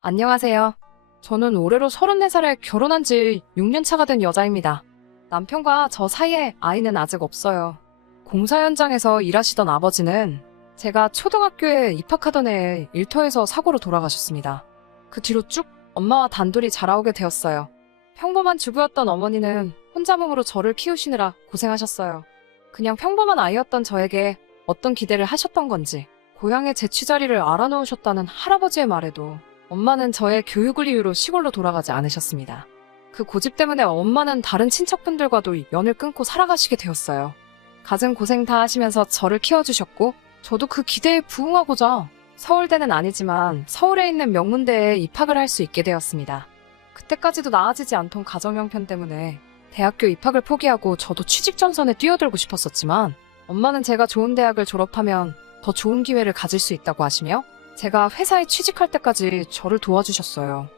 안녕하세요. 저는 올해로 34살에 결혼한 지 6년 차가 된 여자입니다. 남편과 저 사이에 아이는 아직 없어요. 공사 현장에서 일하시던 아버지는 제가 초등학교에 입학하던 해에 일터에서 사고로 돌아가셨습니다. 그 뒤로 쭉 엄마와 단둘이 자라오게 되었어요. 평범한 주부였던 어머니는 혼자 몸으로 저를 키우시느라 고생하셨어요. 그냥 평범한 아이였던 저에게 어떤 기대를 하셨던 건지 고향의 재취자리를 알아놓으셨다는 할아버지의 말에도 엄마는 저의 교육을 이유로 시골로 돌아가지 않으셨습니다. 그 고집 때문에 엄마는 다른 친척분들과도 연을 끊고 살아가시게 되었어요. 갖은 고생 다 하시면서 저를 키워주셨고 저도 그 기대에 부응하고자 서울대는 아니지만 서울에 있는 명문대에 입학을 할 수 있게 되었습니다. 그때까지도 나아지지 않던 가정 형편 때문에 대학교 입학을 포기하고 저도 취직 전선에 뛰어들고 싶었었지만 엄마는 제가 좋은 대학을 졸업하면 더 좋은 기회를 가질 수 있다고 하시며 제가 회사에 취직할 때까지 저를 도와주셨어요.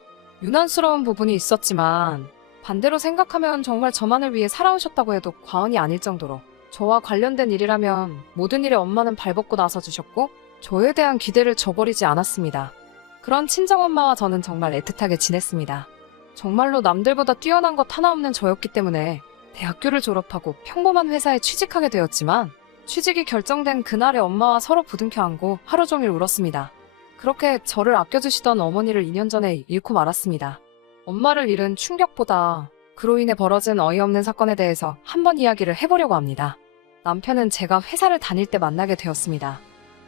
유난스러운 부분이 있었지만 반대로 생각하면 정말 저만을 위해 살아오셨다고 해도 과언이 아닐 정도로 저와 관련된 일이라면 모든 일에 엄마는 발벗고 나서주셨고 저에 대한 기대를 저버리지 않았습니다. 그런 친정엄마와 저는 정말 애틋하게 지냈습니다. 정말로 남들보다 뛰어난 것 하나 없는 저였기 때문에 대학교를 졸업하고 평범한 회사에 취직하게 되었지만 취직이 결정된 그날에 엄마와 서로 부둥켜 안고 하루 종일 울었습니다. 그렇게 저를 아껴주시던 어머니를 2년 전에 잃고 말았습니다. 엄마를 잃은 충격보다 그로 인해 벌어진 어이없는 사건에 대해서 한번 이야기를 해보려고 합니다. 남편은 제가 회사를 다닐 때 만나게 되었습니다.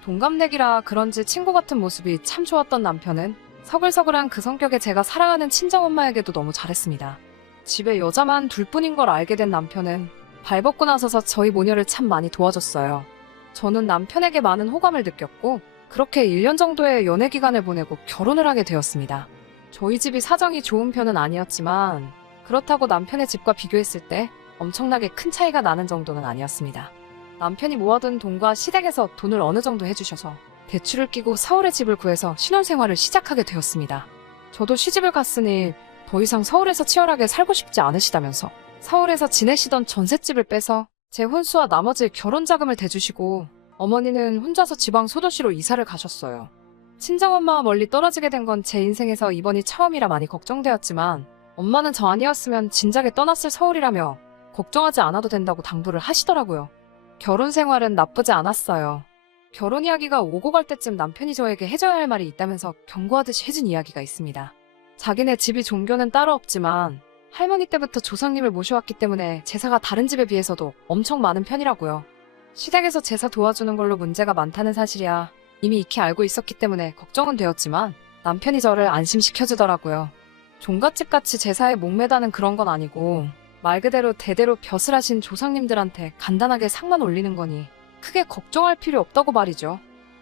동갑내기라 그런지 친구 같은 모습이 참 좋았던 남편은 서글서글한 그 성격에 제가 사랑하는 친정엄마에게도 너무 잘했습니다. 집에 여자만 둘뿐인 걸 알게 된 남편은 발벗고 나서서 저희 모녀를 참 많이 도와줬어요. 저는 남편에게 많은 호감을 느꼈고 그렇게 1년 정도의 연애 기간을 보내고 결혼을 하게 되었습니다. 저희 집이 사정이 좋은 편은 아니었지만 그렇다고 남편의 집과 비교했을 때 엄청나게 큰 차이가 나는 정도는 아니었습니다. 남편이 모아둔 돈과 시댁에서 돈을 어느 정도 해주셔서 대출을 끼고 서울에 집을 구해서 신혼생활을 시작하게 되었습니다. 저도 시집을 갔으니 더 이상 서울에서 치열하게 살고 싶지 않으시다면서 서울에서 지내시던 전셋집을 빼서 제 혼수와 나머지 결혼 자금을 대주시고 어머니는 혼자서 지방 소도시로 이사를 가셨어요. 친정엄마와 멀리 떨어지게 된 건 제 인생에서 이번이 처음이라 많이 걱정되었지만 엄마는 저 아니었으면 진작에 떠났을 서울이라며 걱정하지 않아도 된다고 당부를 하시더라고요. 결혼 생활은 나쁘지 않았어요. 결혼 이야기가 오고 갈 때쯤 남편이 저에게 해줘야 할 말이 있다면서 경고하듯이 해준 이야기가 있습니다. 자기네 집이 종교는 따로 없지만 할머니 때부터 조상님을 모셔왔기 때문에 제사가 다른 집에 비해서도 엄청 많은 편이라고요. 시댁에서 제사 도와주는 걸로 문제가 많다는 사실이야 이미 익히 알고 있었기 때문에 걱정은 되었지만 남편이 저를 안심시켜주더라고요. 종갓집같이 제사에 목매다는 그런 건 아니고 말 그대로 대대로 벼슬 하신 조상님들한테 간단하게 상만 올리는 거니 크게 걱정할 필요 없다고 말이죠.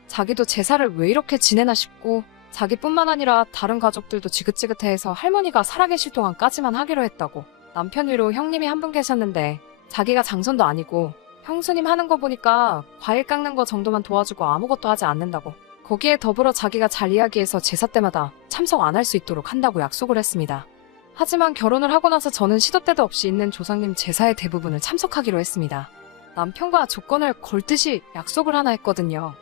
자기도 제사를 왜 이렇게 지내나 싶고 자기뿐만 아니라 다른 가족들도 지긋지긋해해서 할머니가 살아계실 동안까지만 하기로 했다고. 남편 위로 형님이 한 분 계셨는데 자기가 장손도 아니고 형수님 하는 거 보니까 과일 깎는 거 정도만 도와주고 아무것도 하지 않는다고. 거기에 더불어 자기가 잘 이야기해서 제사 때마다 참석 안 할 수 있도록 한다고 약속을 했습니다. 하지만 결혼을 하고 나서 저는 시도 때도 없이 있는 조상님 제사의 대부분을 참석하기로 했습니다. 남편과 조건을 걸듯이 약속을 하나 했거든요.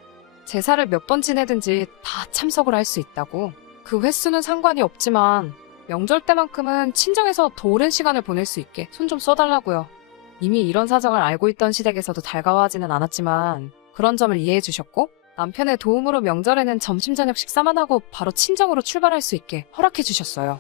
제사를 몇 번 지내든지 다 참석을 할 수 있다고. 그 횟수는 상관이 없지만 명절 때만큼은 친정에서 더 오랜 시간을 보낼 수 있게 손 좀 써달라고요. 이미 이런 사정을 알고 있던 시댁에서도 달가워하지는 않았지만 그런 점을 이해해 주셨고 남편의 도움으로 명절에는 점심 저녁 식사만 하고 바로 친정으로 출발할 수 있게 허락해 주셨어요.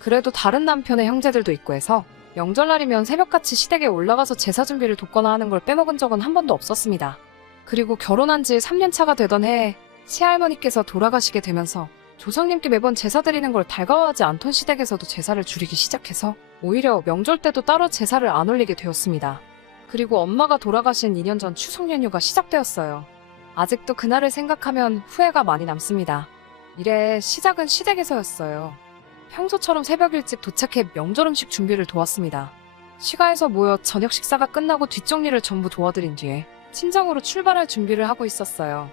그래도 다른 남편의 형제들도 있고 해서 명절날이면 새벽같이 시댁에 올라가서 제사 준비를 돕거나 하는 걸 빼먹은 적은 한 번도 없었습니다. 그리고 결혼한 지 3년 차가 되던 해에 시할머니께서 돌아가시게 되면서 조상님께 매번 제사 드리는 걸 달가워하지 않던 시댁에서도 제사를 줄이기 시작해서 오히려 명절 때도 따로 제사를 안 올리게 되었습니다. 그리고 엄마가 돌아가신 2년 전 추석 연휴가 시작되었어요. 아직도 그날을 생각하면 후회가 많이 남습니다. 이래 시작은 시댁에서였어요. 평소처럼 새벽 일찍 도착해 명절 음식 준비를 도왔습니다. 시가에서 모여 저녁 식사가 끝나고 뒷정리를 전부 도와드린 뒤에 친정으로 출발할 준비를 하고 있었어요.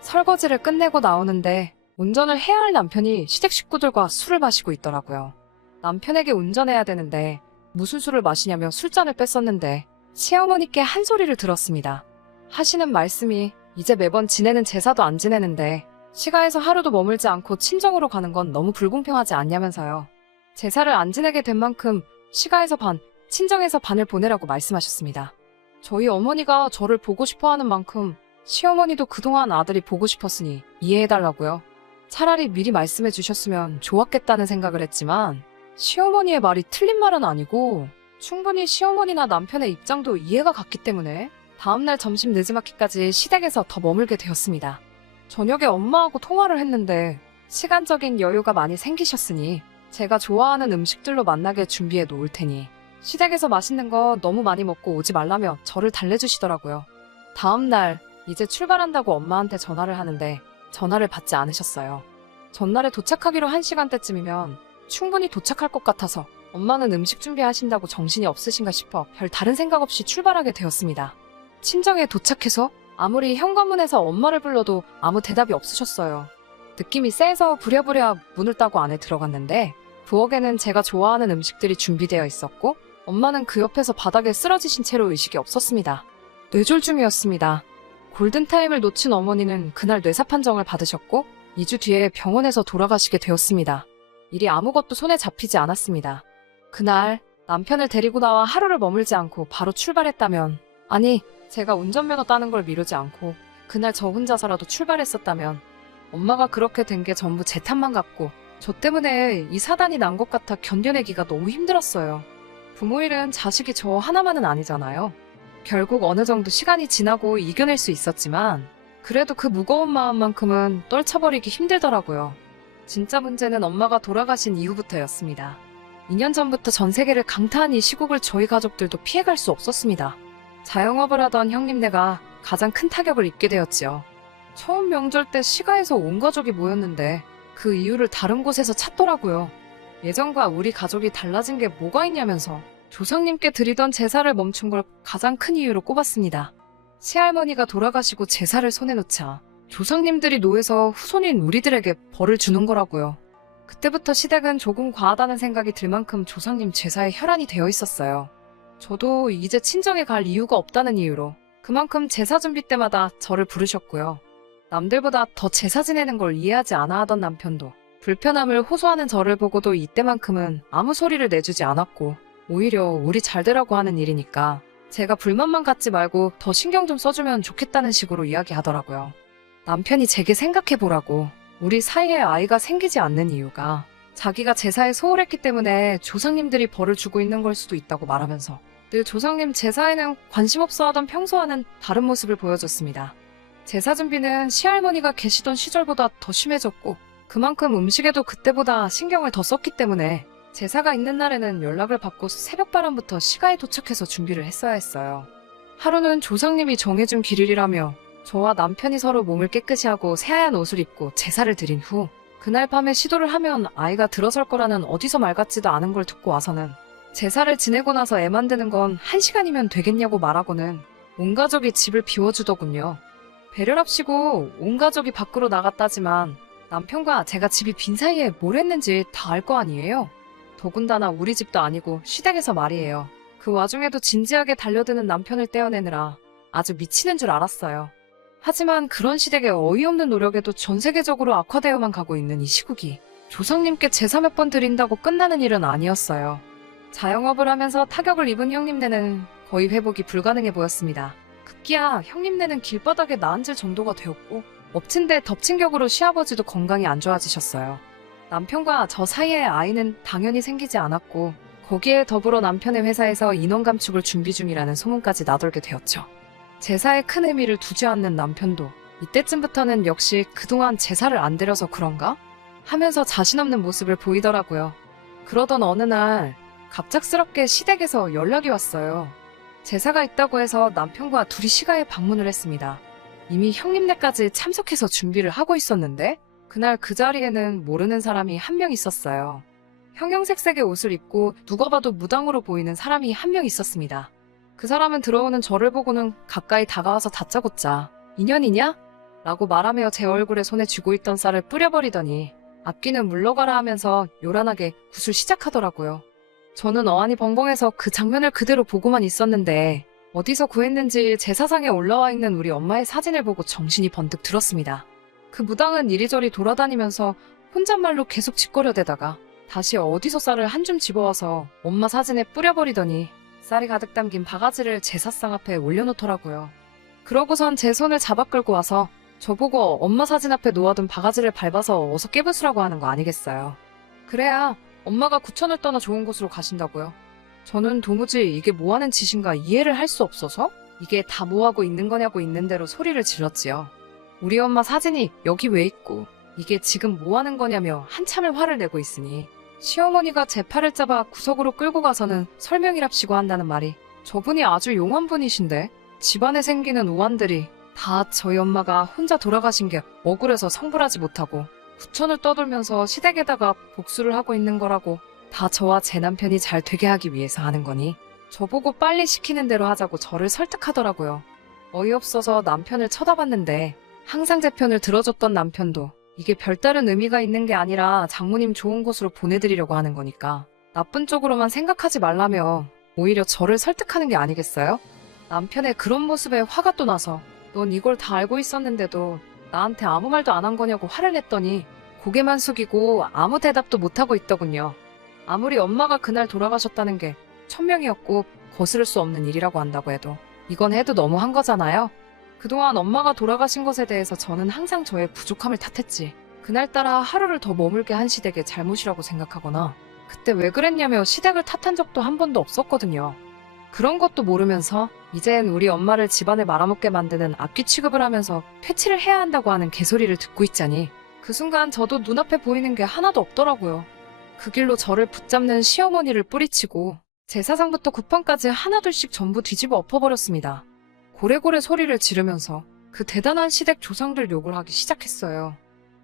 설거지를 끝내고 나오는데 운전을 해야 할 남편이 시댁 식구들과 술을 마시고 있더라고요. 남편에게 운전해야 되는데 무슨 술을 마시냐며 술잔을 뺐었는데 시어머니께 한 소리를 들었습니다. 하시는 말씀이 이제 매번 지내는 제사도 안 지내는데 시가에서 하루도 머물지 않고 친정으로 가는 건 너무 불공평하지 않냐면서요. 제사를 안 지내게 된 만큼 시가에서 반, 친정에서 반을 보내라고 말씀하셨습니다. 저희 어머니가 저를 보고 싶어 하는 만큼 시어머니도 그동안 아들이 보고 싶었으니 이해해달라고요. 차라리 미리 말씀해 주셨으면 좋았겠다는 생각을 했지만 시어머니의 말이 틀린 말은 아니고 충분히 시어머니나 남편의 입장도 이해가 갔기 때문에 다음날 점심 늦지막히까지 시댁에서 더 머물게 되었습니다. 저녁에 엄마하고 통화를 했는데 시간적인 여유가 많이 생기셨으니 제가 좋아하는 음식들로 만나게 준비해 놓을 테니 시댁에서 맛있는 거 너무 많이 먹고 오지 말라며 저를 달래주시더라고요. 다음날 이제 출발한다고 엄마한테 전화를 하는데 전화를 받지 않으셨어요. 전날에 도착하기로 1시간대쯤이면 충분히 도착할 것 같아서 엄마는 음식 준비하신다고 정신이 없으신가 싶어 별 다른 생각 없이 출발하게 되었습니다. 친정에 도착해서 아무리 현관문에서 엄마를 불러도 아무 대답이 없으셨어요. 느낌이 쎄서 부랴부랴 문을 따고 안에 들어갔는데 부엌에는 제가 좋아하는 음식들이 준비되어 있었고 엄마는 그 옆에서 바닥에 쓰러지신 채로 의식이 없었습니다. 뇌졸중이었습니다. 골든타임을 놓친 어머니는 그날 뇌사 판정을 받으셨고 2주 뒤에 병원에서 돌아가시게 되었습니다. 일이 아무것도 손에 잡히지 않았습니다. 그날 남편을 데리고 나와 하루를 머물지 않고 바로 출발했다면, 아니 제가 운전면허 따는 걸 미루지 않고 그날 저 혼자서라도 출발했었다면 엄마가 그렇게 된 게 전부 제 탓만 같고 저 때문에 이 사단이 난 것 같아 견뎌내기가 너무 힘들었어요. 부모 일은 자식이 저 하나만은 아니잖아요. 결국 어느 정도 시간이 지나고 이겨낼 수 있었지만 그래도 그 무거운 마음만큼은 떨쳐버리기 힘들더라고요. 진짜 문제는 엄마가 돌아가신 이후부터였습니다. 2년 전부터 전 세계를 강타한 이 시국을 저희 가족들도 피해갈 수 없었습니다. 자영업을 하던 형님네가 가장 큰 타격을 입게 되었지요. 처음 명절 때 시가에서 온 가족이 모였는데 그 이유를 다른 곳에서 찾더라고요. 예전과 우리 가족이 달라진 게 뭐가 있냐면서 조상님께 드리던 제사를 멈춘 걸 가장 큰 이유로 꼽았습니다. 시할머니가 돌아가시고 제사를 손에 놓자 조상님들이 노해서 후손인 우리들에게 벌을 주는 거라고요. 그때부터 시댁은 조금 과하다는 생각이 들 만큼 조상님 제사에 혈안이 되어 있었어요. 저도 이제 친정에 갈 이유가 없다는 이유로 그만큼 제사 준비 때마다 저를 부르셨고요. 남들보다 더 제사 지내는 걸 이해하지 않아 하던 남편도 불편함을 호소하는 저를 보고도 이때만큼은 아무 소리를 내주지 않았고 오히려 우리 잘 되라고 하는 일이니까 제가 불만만 갖지 말고 더 신경 좀 써주면 좋겠다는 식으로 이야기하더라고요. 남편이 제게 생각해보라고 우리 사이에 아이가 생기지 않는 이유가 자기가 제사에 소홀했기 때문에 조상님들이 벌을 주고 있는 걸 수도 있다고 말하면서 늘 조상님 제사에는 관심 없어 하던 평소와는 다른 모습을 보여줬습니다. 제사 준비는 시할머니가 계시던 시절보다 더 심해졌고 그만큼 음식에도 그때보다 신경을 더 썼기 때문에 제사가 있는 날에는 연락을 받고 새벽바람부터 시가에 도착해서 준비를 했어야 했어요. 하루는 조상님이 정해준 길일이라며 저와 남편이 서로 몸을 깨끗이 하고 새하얀 옷을 입고 제사를 드린 후 그날 밤에 시도를 하면 아이가 들어설 거라는 어디서 말 같지도 않은 걸 듣고 와서는 제사를 지내고 나서 애 만드는 건 1시간이면 되겠냐고 말하고는 온 가족이 집을 비워주더군요. 배려랍시고 온 가족이 밖으로 나갔다지만 남편과 제가 집이 빈 사이에 뭘 했는지 다 알 거 아니에요. 더군다나 우리 집도 아니고 시댁에서 말이에요. 그 와중에도 진지하게 달려드는 남편을 떼어내느라 아주 미치는 줄 알았어요. 하지만 그런 시댁의 어이없는 노력에도 전 세계적으로 악화되어만 가고 있는 이 시국이 조상님께 제사 몇 번 드린다고 끝나는 일은 아니었어요. 자영업을 하면서 타격을 입은 형님네는 거의 회복이 불가능해 보였습니다. 급기야 형님네는 길바닥에 나앉을 정도가 되었고 엎친 데 덮친 격으로 시아버지도 건강이 안 좋아지셨어요. 남편과 저 사이에 아이는 당연히 생기지 않았고 거기에 더불어 남편의 회사에서 인원 감축을 준비 중이라는 소문까지 나돌게 되었죠. 제사에 큰 의미를 두지 않는 남편도 이때쯤부터는 역시 그동안 제사를 안 드려서 그런가? 하면서 자신 없는 모습을 보이더라고요. 그러던 어느 날 갑작스럽게 시댁에서 연락이 왔어요. 제사가 있다고 해서 남편과 둘이 시가에 방문을 했습니다. 이미 형님네까지 참석해서 준비를 하고 있었는데 그날 그 자리에는 모르는 사람이 한 명 있었어요. 형형색색의 옷을 입고 누가 봐도 무당으로 보이는 사람이 한 명 있었습니다. 그 사람은 들어오는 저를 보고는 가까이 다가와서 다짜고짜 인연이냐? 라고 말하며 제 얼굴에 손에 쥐고 있던 쌀을 뿌려버리더니 앞귀는 물러가라 하면서 요란하게 굿을 시작하더라고요. 저는 어안이 벙벙해서 그 장면을 그대로 보고만 있었는데 어디서 구했는지 제사상에 올라와 있는 우리 엄마의 사진을 보고 정신이 번뜩 들었습니다. 그 무당은 이리저리 돌아다니면서 혼잣말로 계속 짓거려대다가 다시 어디서 쌀을 한 줌 집어와서 엄마 사진에 뿌려버리더니 쌀이 가득 담긴 바가지를 제사상 앞에 올려놓더라고요. 그러고선 제 손을 잡아 끌고 와서 저보고 엄마 사진 앞에 놓아둔 바가지를 밟아서 어서 깨부수라고 하는 거 아니겠어요. 그래야 엄마가 구천을 떠나 좋은 곳으로 가신다고요. 저는 도무지 이게 뭐하는 짓인가 이해를 할 수 없어서 이게 다 뭐하고 있는 거냐고 있는 대로 소리를 질렀지요. 우리 엄마 사진이 여기 왜 있고 이게 지금 뭐하는 거냐며 한참을 화를 내고 있으니 시어머니가 제 팔을 잡아 구석으로 끌고 가서는 설명이랍시고 한다는 말이 저분이 아주 용한 분이신데 집안에 생기는 우환들이 다 저희 엄마가 혼자 돌아가신 게 억울해서 성불하지 못하고 구천을 떠돌면서 시댁에다가 복수를 하고 있는 거라고 다 저와 제 남편이 잘 되게 하기 위해서 하는 거니 저보고 빨리 시키는 대로 하자고 저를 설득하더라고요. 어이없어서 남편을 쳐다봤는데 항상 제 편을 들어줬던 남편도 이게 별다른 의미가 있는 게 아니라 장모님 좋은 곳으로 보내드리려고 하는 거니까 나쁜 쪽으로만 생각하지 말라며 오히려 저를 설득하는 게 아니겠어요? 남편의 그런 모습에 화가 또 나서 넌 이걸 다 알고 있었는데도 나한테 아무 말도 안 한 거냐고 화를 냈더니 고개만 숙이고 아무 대답도 못하고 있더군요. 아무리 엄마가 그날 돌아가셨다는 게 천명이었고 거스를 수 없는 일이라고 한다고 해도 이건 해도 너무한 거잖아요. 그동안 엄마가 돌아가신 것에 대해서 저는 항상 저의 부족함을 탓했지. 그날따라 하루를 더 머물게 한 시댁의 잘못이라고 생각하거나 그때 왜 그랬냐며 시댁을 탓한 적도 한 번도 없었거든요. 그런 것도 모르면서 이젠 우리 엄마를 집안에 말아먹게 만드는 악귀 취급을 하면서 퇴치를 해야 한다고 하는 개소리를 듣고 있자니 그 순간 저도 눈앞에 보이는 게 하나도 없더라고요. 그 길로 저를 붙잡는 시어머니를 뿌리치고 제사상부터 구판까지 하나둘씩 전부 뒤집어 엎어버렸습니다. 고래고래 소리를 지르면서 그 대단한 시댁 조상들 욕을 하기 시작했어요.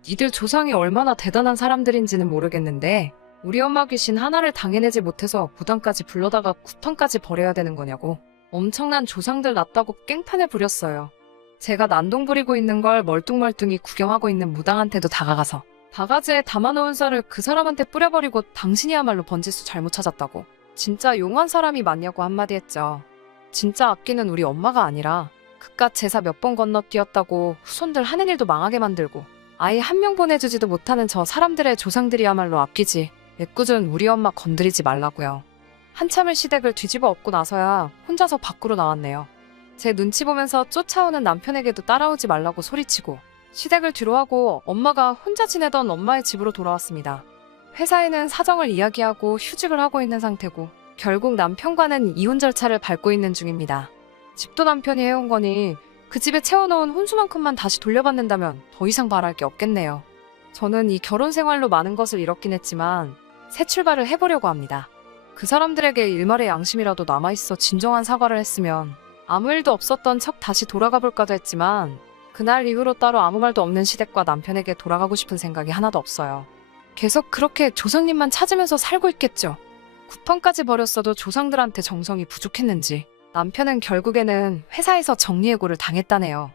니들 조상이 얼마나 대단한 사람들인지는 모르겠는데 우리 엄마 귀신 하나를 당해내지 못해서 무당까지 불러다가 구판까지 버려야 되는 거냐고 엄청난 조상들 났다고 깽판을 부렸어요. 제가 난동 부리고 있는 걸 멀뚱멀뚱히 구경하고 있는 무당한테도 다가가서 바가지에 담아놓은 쌀을 그 사람한테 뿌려버리고 당신이야말로 번지수 잘못 찾았다고 진짜 용한 사람이 맞냐고 한마디 했죠. 진짜 악귀는 우리 엄마가 아니라 그깟 제사 몇 번 건너뛰었다고 후손들 하는 일도 망하게 만들고 아이 한 명 보내주지도 못하는 저 사람들의 조상들이야말로 악귀지. 애꿎은 우리 엄마 건드리지 말라고요. 한참을 시댁을 뒤집어 엎고 나서야 혼자서 밖으로 나왔네요. 제 눈치 보면서 쫓아오는 남편에게도 따라오지 말라고 소리치고 시댁을 뒤로하고 엄마가 혼자 지내던 엄마의 집으로 돌아왔습니다. 회사에는 사정을 이야기하고 휴직을 하고 있는 상태고 결국 남편과는 이혼 절차를 밟고 있는 중입니다. 집도 남편이 해온 거니 그 집에 채워놓은 혼수만큼만 다시 돌려받는다면 더 이상 바랄 게 없겠네요. 저는 이 결혼 생활로 많은 것을 잃었긴 했지만 새 출발을 해보려고 합니다. 그 사람들에게 일말의 양심이라도 남아있어 진정한 사과를 했으면 아무 일도 없었던 척 다시 돌아가 볼까도 했지만 그날 이후로 따로 아무 말도 없는 시댁과 남편에게 돌아가고 싶은 생각이 하나도 없어요. 계속 그렇게 조상님만 찾으면서 살고 있겠죠. 구판까지 버렸어도 조상들한테 정성이 부족했는지 남편은 결국에는 회사에서 정리해고를 당했다네요.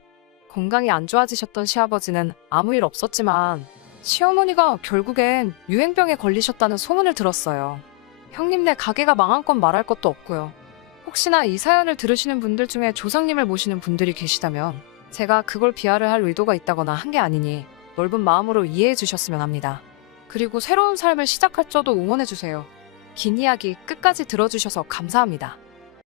건강이 안 좋아지셨던 시아버지는 아무 일 없었지만 시어머니가 결국엔 유행병에 걸리셨다는 소문을 들었어요. 형님네 가게가 망한 건 말할 것도 없고요. 혹시나 이 사연을 들으시는 분들 중에 조상님을 모시는 분들이 계시다면 제가 그걸 비하를 할 의도가 있다거나 한 게 아니니 넓은 마음으로 이해해 주셨으면 합니다. 그리고 새로운 삶을 시작할 저도 응원해 주세요. 긴 이야기 끝까지 들어주셔서 감사합니다.